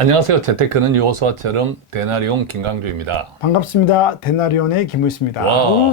안녕하세요. 재테크는 요소와처럼 데나리온 김강주입니다. 반갑습니다. 데나리온의 김우수입니다. 와.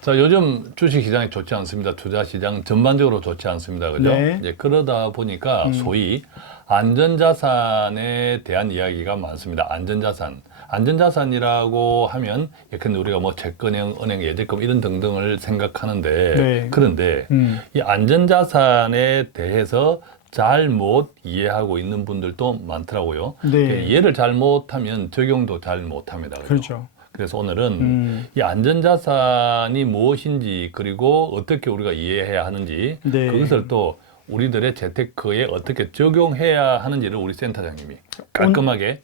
자, 요즘 주식시장이 좋지 않습니다. 투자시장 전반적으로 좋지 않습니다. 그죠? 네. 이제 그러다 보니까 소위 안전자산에 대한 이야기가 많습니다. 안전자산. 안전자산이라고 하면 예컨대 우리가 뭐 채권형, 은행 예적금 이런 등등을 생각하는데 네. 그런데 이 안전자산에 대해서 잘못 이해하고 있는 분들도 많더라고요. 네. 이해를 잘못하면 적용도 잘 못합니다. 그죠? 그렇죠. 그래서 오늘은 이 안전자산이 무엇인지 그리고 어떻게 우리가 이해해야 하는지 네. 그것을 또 우리들의 재테크에 어떻게 적용해야 하는지를 우리 센터장님이 깔끔하게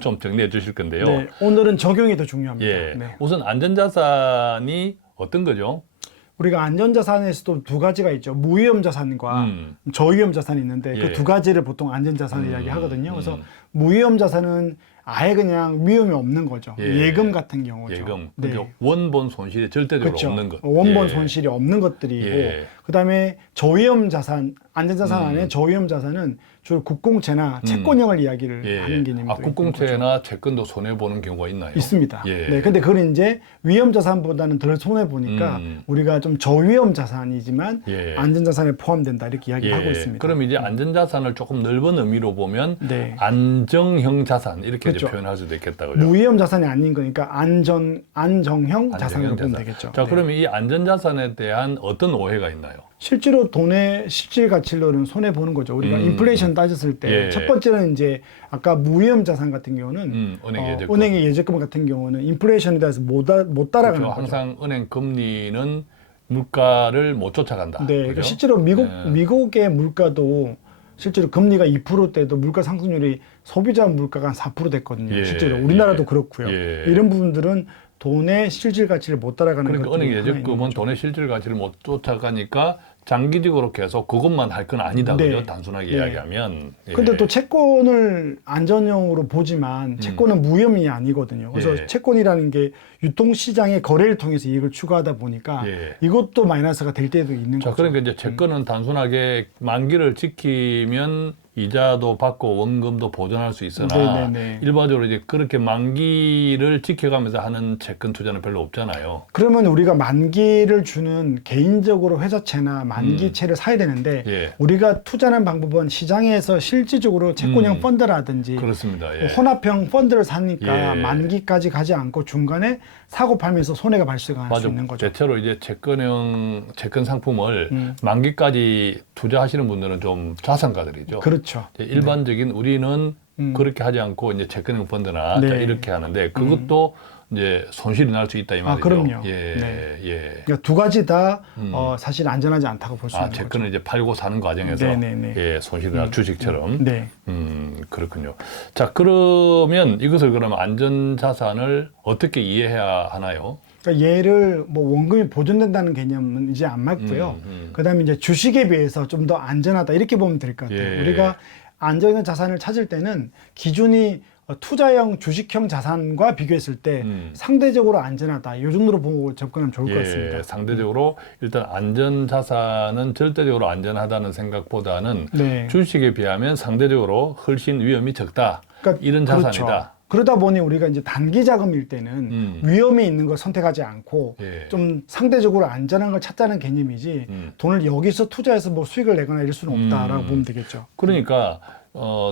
좀 정리해 주실 건데요. 네. 오늘은 적용이 더 중요합니다. 예, 네. 우선 안전자산이 어떤 거죠? 우리가 안전자산에서도 두 가지가 있죠. 무위험자산과 저위험자산이 있는데 예. 그 두 가지를 보통 안전자산을 이야기하거든요. 그래서 무위험자산은 아예 그냥 위험이 없는 거죠. 예. 예금 같은 경우죠. 예금, 네. 그러니까 원본 손실이 절대적으로 그렇죠. 없는 것. 원본 예. 손실이 없는 것들이고 예. 그다음에 저위험 자산, 안전자산 안에 저위험 자산은 주로 국공채나 채권형을 이야기를 예. 하는 개념이 국공채나 채권도 손해 보는 경우가 있나요? 있습니다. 예. 네, 근데 그건 이제 위험 자산보다는 덜 손해 보니까 우리가 좀 저위험 자산이지만 예. 안전 자산에 포함된다 이렇게 이야기하고 예. 있습니다. 그럼 이제 안전자산을 조금 넓은 의미로 보면 네. 안정형 자산 이렇게 이제 그렇죠. 표현할 수도 있겠다, 그죠? 무위험 자산이 아닌 거니까 안정형 자산으로 보면 자산. 되겠죠. 자, 네. 그러면 이 안전자산에 대한 어떤 오해가 있나요? 실제로 돈의 실질 가치로는 손해 보는 거죠. 우리가 인플레이션 따졌을 때 예. 첫 번째는 이제 아까 무위험 자산 같은 경우는 은행 예적금. 은행의 예적금 같은 경우는 인플레이션에 대해서 못 따라가는 그렇죠. 거죠. 항상 은행 금리는 물가를 못 쫓아간다. 네, 그러니까 실제로 미국의 물가도 실제로 금리가 2%대도 물가 상승률이 소비자 물가가 한 4% 됐거든요. 예. 실제로 우리나라도 예. 그렇고요. 예. 이런 부분들은 돈의 실질 가치를 못 따라가는 그러니까 것들이 은행 하나 있는 예적금은 거죠. 돈의 실질 가치를 못 쫓아가니까 장기적으로 계속 그것만 할 건 아니다. 네. 그죠? 단순하게 네. 이야기하면. 예. 근데 또 채권을 안전형으로 보지만 채권은 무혐의 아니거든요. 그래서 예. 채권이라는 게 유통시장의 거래를 통해서 이익을 추구하다 보니까 예. 이것도 마이너스가 될 때도 있는 자, 거죠. 그러니까 이제 채권은 단순하게 만기를 지키면 이자도 받고 원금도 보존할 수 있으나 네네네. 일반적으로 이제 그렇게 만기를 지켜가면서 하는 채권 투자는 별로 없잖아요. 그러면 우리가 만기를 주는 개인적으로 회사채나 만기채를 사야 되는데 예. 우리가 투자하는 방법은 시장에서 실질적으로 채권형 펀드라든지 그렇습니다. 예. 혼합형 펀드를 사니까 예. 만기까지 가지 않고 중간에 사고 팔면서 손해가 발생할 수 맞아. 있는 거죠. 대체로 이제 채권 상품을 만기까지 투자하시는 분들은 좀 자산가들이죠. 그렇죠. 이제 일반적인 우리는 그렇게 하지 않고 이제 채권형 펀드나 네. 자, 이렇게 하는데 그것도 이제 손실이 날 수 있다 이 말이죠. 그럼요. 예, 네. 예. 그러니까 두 가지 다 사실 안전하지 않다고 볼 수 있는 거죠. 채권을 이제 팔고 사는 과정에서 네네네. 예, 손실이 나 주식처럼. 네. 그렇군요. 자, 그러면 이것을 그러면 안전자산을 어떻게 이해해야 하나요? 그러니까 얘를 뭐 원금이 보존된다는 개념은 이제 안 맞고요. 그다음에 이제 주식에 비해서 좀 더 안전하다 이렇게 보면 될 것 같아요. 예. 우리가 안전한 자산을 찾을 때는 기준이 투자형 주식형 자산과 비교했을 때 상대적으로 안전하다 이 정도로 보고 접근하면 좋을 것 같습니다. 상대적으로 일단 안전자산은 절대적으로 안전하다는 생각보다는 네. 주식에 비하면 상대적으로 훨씬 위험이 적다. 그러니까 이런 그렇죠. 자산이다. 그러다 보니 우리가 이제 단기 자금일 때는 위험이 있는 걸 선택하지 않고 예. 좀 상대적으로 안전한 걸 찾자는 개념이지 돈을 여기서 투자해서 뭐 수익을 내거나 이럴 수는 없다라고 보면 되겠죠. 그러니까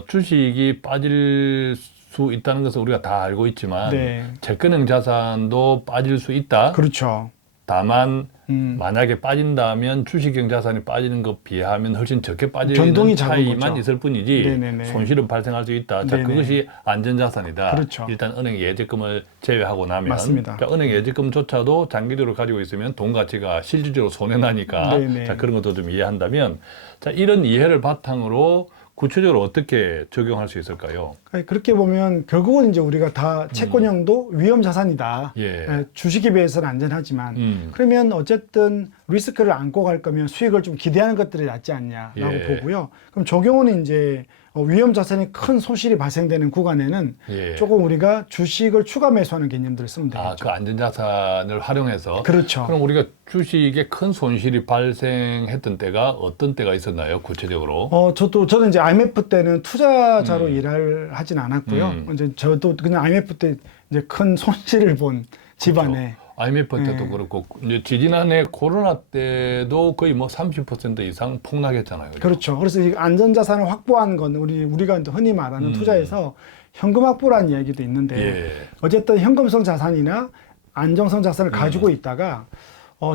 주식이 빠질 수 있다는 것은 우리가 다 알고 있지만 네. 채권형 자산도 빠질 수 있다. 그렇죠. 다만 만약에 빠진다면 주식형 자산이 빠지는 것 비하면 훨씬 적게 빠지는 변동이 작은 차이만 거죠. 있을 뿐이지 네네네. 손실은 발생할 수 있다. 자, 네네. 그것이 안전자산이다. 그렇죠. 일단 은행 예적금을 제외하고 나면 맞습니다. 자, 은행 예적금조차도 장기적으로 가지고 있으면 돈 가치가 실질적으로 손해나니까 네네. 자, 그런 것도 좀 이해한다면 자, 이런 이해를 바탕으로 구체적으로 어떻게 적용할 수 있을까요? 그렇게 보면 결국은 이제 우리가 다 채권형도 위험 자산이다. 예. 주식에 비해서는 안전하지만 음. 그러면 어쨌든 리스크를 안고 갈 거면 수익을 좀 기대하는 것들이 낫지 않냐라고 예. 보고요. 그럼 저 경우는 이제 위험 자산이 큰 손실이 발생되는 구간에는 예. 조금 우리가 주식을 추가 매수하는 개념들을 쓰면 되겠죠. 그 안전자산을 활용해서. 그렇죠. 그럼 우리가 주식에 큰 손실이 발생했던 때가 어떤 때가 있었나요? 구체적으로? 저는 이제 IMF 때는 투자자로 일을 하진 않았고요. 이제 저도 그냥 IMF 때 이제 큰 손실을 본 집안에. IMF 때도 네. 그렇고 이제 지지난해 코로나 때도 거의 뭐 30% 이상 폭락했잖아요. 그죠? 그렇죠. 그래서 이 안전자산을 확보하는 건 우리가 흔히 말하는 투자에서 현금 확보라는 이야기도 있는데 예. 어쨌든 현금성 자산이나 안정성 자산을 가지고 있다가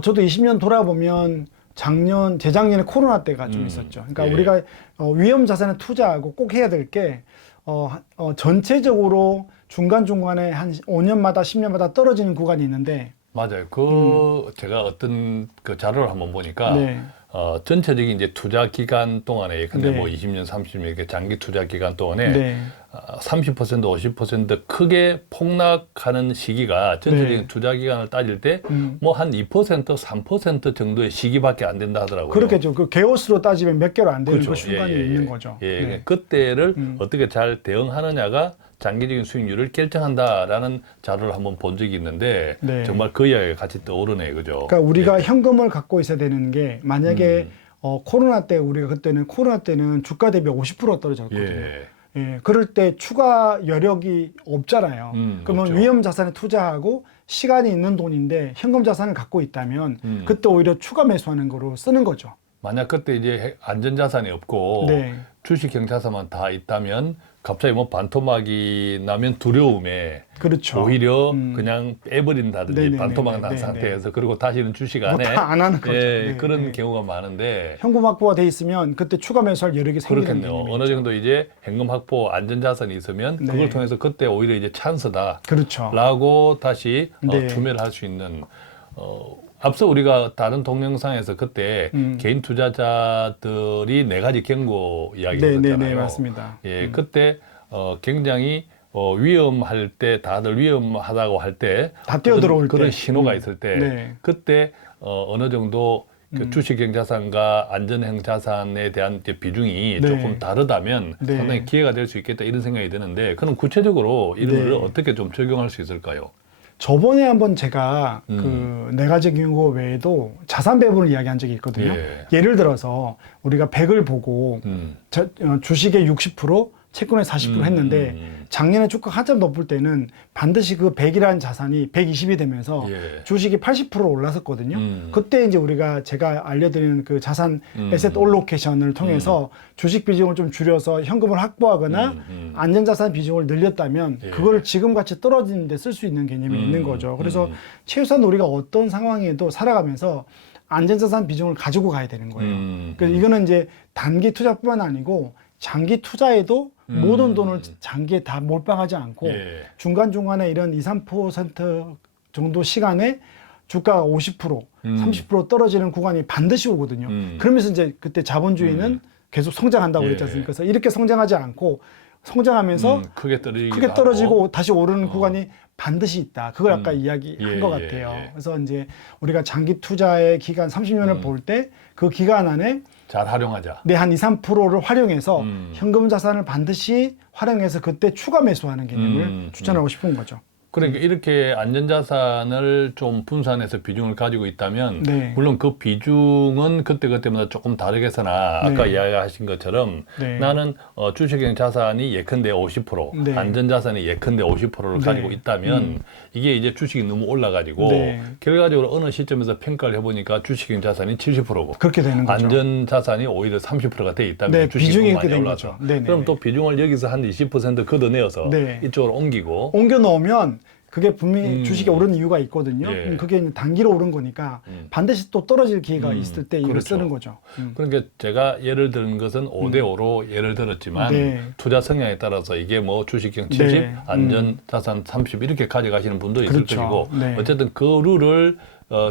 저도 20년 돌아보면 재작년에 코로나 때가 좀 있었죠. 그러니까 예. 우리가 위험 자산에 투자하고 꼭 해야 될 게 전체적으로 중간중간에 한 5년마다 10년마다 떨어지는 구간이 있는데 맞아요. 제가 어떤 그 자료를 한번 보니까 네. 전체적인 이제 투자 기간 동안에 근데 네. 뭐 20년, 30년 이렇게 장기 투자 기간 동안에 네. 30%, 50% 크게 폭락하는 시기가 전체적인 네. 투자 기간을 따질 때 뭐 한 2%, 3% 정도의 시기밖에 안 된다 하더라고요. 그렇겠죠. 그 개월수로 따지면 몇 개월 안 되는 그렇죠. 그 순간이 있는 거죠. 예, 네. 그때를 어떻게 잘 대응하느냐가 장기적인 수익률을 결정한다라는 자료를 한번 본 적이 있는데 네. 정말 그 이야기가 같이 떠오르네요, 그죠? 그러니까 우리가 예. 현금을 갖고 있어야 되는 게 만약에 코로나 때 우리가 코로나 때는 주가 대비 50% 떨어졌거든요. 예. 예, 그럴 때 추가 여력이 없잖아요. 그러면 없죠. 위험 자산에 투자하고 시간이 있는 돈인데 현금 자산을 갖고 있다면 음. 그때 오히려 추가 매수하는 거로 쓰는 거죠. 만약 그때 이제 안전자산이 없고 네. 주식형 자산만 다 있다면 갑자기 뭐 반토막이 나면 두려움에 그렇죠. 오히려 그냥 빼버린다든지 네네네네. 반토막 난 네네. 상태에서 그리고 다시는 주식 뭐 안에 다 안 하는 거죠. 예, 네, 그런 네. 경우가 많은데 현금 확보가 돼 있으면 그때 추가 매수할 여력이 생기는 그렇겠네요. 개념이죠. 어느 정도 이제 현금 확보 안전자산이 있으면 네. 그걸 통해서 그때 오히려 이제 찬스다라고 그렇죠. 다시 네. 투매를 할 수 있는 앞서 우리가 다른 동영상에서 그때 개인 투자자들이 네 가지 경고 이야기 했었잖아요. 네네네 맞습니다. 예, 그때 굉장히 위험할 때 다들 위험하다고 할 때 다 뛰어들어올 그런 때. 신호가 있을 때 네. 그때 어느 정도 그 주식형 자산과 안전형 자산에 대한 이제 비중이 네. 조금 다르다면 네. 상당히 기회가 될 수 있겠다 이런 생각이 드는데 그럼 구체적으로 이런 네. 걸 어떻게 좀 적용할 수 있을까요? 저번에 한번 제가 그 네 가지 경고 외에도 자산 배분을 이야기한 적이 있거든요. 예. 예를 들어서 우리가 100을 보고 주식의 60%, 채권의 40% 했는데 작년에 주가가 한참 높을 때는 반드시 그 100이라는 자산이 120이 되면서 예. 주식이 80% 올랐었거든요. 그때 이제 제가 알려드리는 그 자산 에셋 올로케이션을 통해서 주식 비중을 좀 줄여서 현금을 확보하거나 안전자산 비중을 늘렸다면 예. 그걸 지금 같이 떨어지는 데 쓸 수 있는 개념이 있는 거죠. 그래서 최소한 우리가 어떤 상황에도 살아가면서 안전자산 비중을 가지고 가야 되는 거예요. 그래서 이거는 이제 단기 투자뿐만 아니고 장기 투자에도 모든 돈을 장기에 다 몰빵하지 않고 예. 중간중간에 이런 2, 3% 정도 시간에 주가가 50%, 30% 떨어지는 구간이 반드시 오거든요. 그러면서 이제 그때 자본주의는 계속 성장한다고 예. 그랬지 않습니까? 그래서 이렇게 성장하지 않고 성장하면서 크게 떨어지고 다시 오르는 구간이 반드시 있다. 그걸 아까 이야기한 예, 것 예, 같아요. 예. 그래서 이제 우리가 장기 투자의 기간 30년을 볼 때 그 기간 안에 잘 활용하자. 한 2, 3%를 활용해서 현금 자산을 반드시 활용해서 그때 추가 매수하는 개념을 추천하고 싶은 거죠. 그러니까 이렇게 안전자산을 좀 분산해서 비중을 가지고 있다면 네. 물론 그 비중은 그때그때마다 조금 다르겠으나 아까 네. 이야기하신 것처럼 네. 나는 주식형 자산이 예컨대 50% 네. 안전자산이 예컨대 50%를 네. 가지고 있다면 이게 이제 주식이 너무 올라가지고 네. 결과적으로 어느 시점에서 평가를 해보니까 주식형 자산이 70%고 그렇게 되는 거죠. 안전자산이 오히려 30%가 돼 있다면 네, 주식이 비중이 너무 많이 그렇게 된 올라서 거죠. 네네. 그럼 또 비중을 여기서 한 20% 걷어내어서 네. 이쪽으로 옮기고 옮겨 넣으면 그게 분명히 주식이 오른 이유가 있거든요. 예. 그게 이제 단기로 오른 거니까 반드시 또 떨어질 기회가 있을 때 이걸 그렇죠. 쓰는 거죠. 그러니까 제가 예를 든 것은 5대5로 예를 들었지만 네. 투자 성향에 따라서 이게 뭐 주식형 70, 네. 안전 자산 30 이렇게 가져가시는 분도 있을 그렇죠. 것이고 네. 어쨌든 그 룰을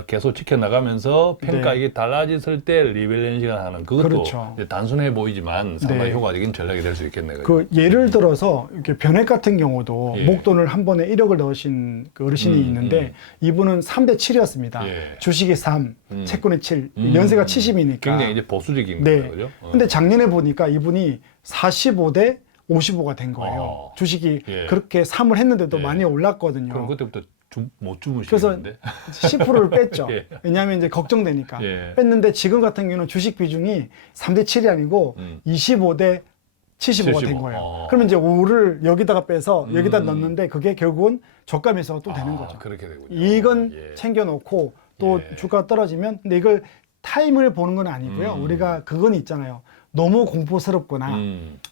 계속 지켜나가면서 평가액이 달라졌을 때 리밸런싱을 하는 그것도 그렇죠. 이제 단순해 보이지만 상당히 네. 효과적인 전략이 될 수 있겠네요. 그 예를 들어서 이렇게 변액 같은 경우도 예. 목돈을 한 번에 1억을 넣으신 그 어르신이 있는데 이분은 3대 7이었습니다. 예. 주식이 3, 채권이 7, 음. 연세가 70이니까. 굉장히 이제 보수적인 네. 거죠. 그죠? 근데 작년에 보니까 이분이 45대 55가 된 거예요. 주식이 예. 그렇게 3을 했는데도 예. 많이 올랐거든요. 그럼 그때부터 못 그래서 주무시겠는데? 10%를 뺐죠. 예. 왜냐하면 이제 걱정되니까. 예. 뺐는데 지금 같은 경우는 주식 비중이 3대 7이 아니고 25대 75가 된 75. 거예요. 그러면 이제 5를 여기다가 빼서 여기다 음. 넣는데 그게 결국은 저가 매수가 또 되는 거죠. 그렇게 되군요. 이익은 예. 챙겨놓고 또 예. 주가가 떨어지면 근데 이걸 타임을 보는 건 아니고요. 우리가 그건 있잖아요. 너무 공포스럽거나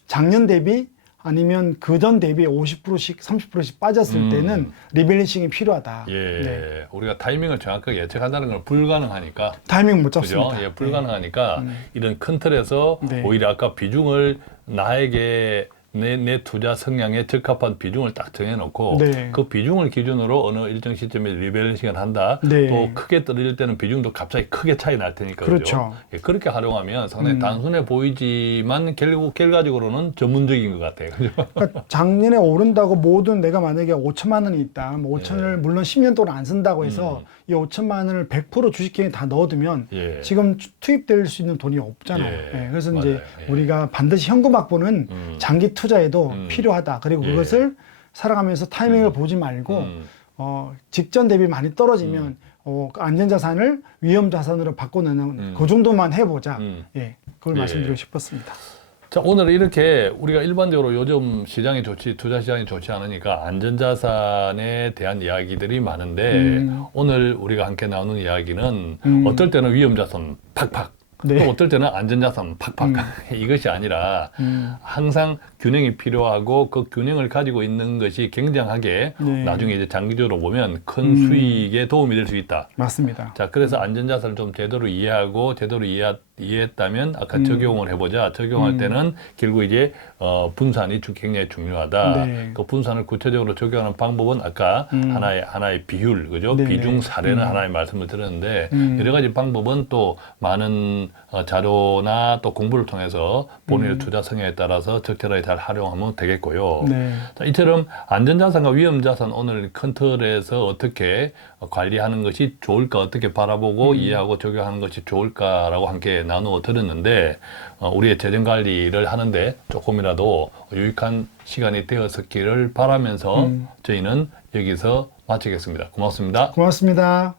작년 대비 아니면 그전 대비 50%씩 30%씩 빠졌을 때는 리밸런싱이 필요하다. 예. 네. 우리가 타이밍을 정확하게 예측한다는 건 불가능하니까. 타이밍 못 그죠? 잡습니다. 예, 불가능하니까 이런 큰 틀에서 네. 오히려 아까 비중을 나에게 내 투자 성향에 적합한 비중을 딱 정해놓고 네. 그 비중을 기준으로 어느 일정 시점에 리밸런싱을 한다. 네. 또 크게 떨어질 때는 비중도 갑자기 크게 차이 날 테니까. 그렇죠. 예, 그렇게 활용하면 상당히 단순해 보이지만 결과적으로는 전문적인 것 같아요. 그죠? 그러니까 작년에 오른다고 모든 내가 만약에 5천만 원이 있다. 뭐 5천을 물론 10년 동안 안 쓴다고 해서 이 5천만 원을 100% 주식회에 다 넣어두면 예. 지금 투입될 수 있는 돈이 없잖아요. 예. 예, 그래서 맞아요. 이제 예. 우리가 반드시 현금 확보는 장기 투자에도 필요하다. 그리고 예. 그것을 살아가면서 타이밍을 보지 말고 직전 대비 많이 떨어지면 안전자산을 위험자산으로 바꿔내는 그 정도만 해보자. 예, 그걸 예. 말씀드리고 싶었습니다. 자, 오늘 이렇게 우리가 일반적으로 요즘 시장이 투자 시장이 좋지 않으니까 안전자산에 대한 이야기들이 많은데 오늘 우리가 함께 나누는 이야기는 어떨 때는 위험자산 팍팍 네. 또 어떨 때는 안전자산 팍팍 이것이 아니라 항상 균형이 필요하고 그 균형을 가지고 있는 것이 굉장하게 네. 나중에 이제 장기적으로 보면 큰 수익에 도움이 될 수 있다. 맞습니다. 자, 그래서 안전자산을 좀 제대로 이해하고 제대로 이해했다면 아까 적용을 해보자. 적용할 때는 결국 이제 분산이 굉장히 중요하다. 네. 그 분산을 구체적으로 적용하는 방법은 아까 하나의 비율, 그죠? 네, 비중 네. 사례는 하나의 말씀을 드렸는데 여러 가지 방법은 또 많은 자료나 또 공부를 통해서 본인의 투자 성향에 따라서 적절하게 잘 활용하면 되겠고요. 네. 자, 이처럼 안전자산과 위험자산 오늘 큰 틀에서 어떻게 관리하는 것이 좋을까, 어떻게 바라보고 이해하고 적용하는 것이 좋을까라고 함께 나누어 드렸는데 우리의 재정 관리를 하는데 조금이라도 유익한 시간이 되었었기를 바라면서 저희는 여기서 마치겠습니다. 고맙습니다. 고맙습니다.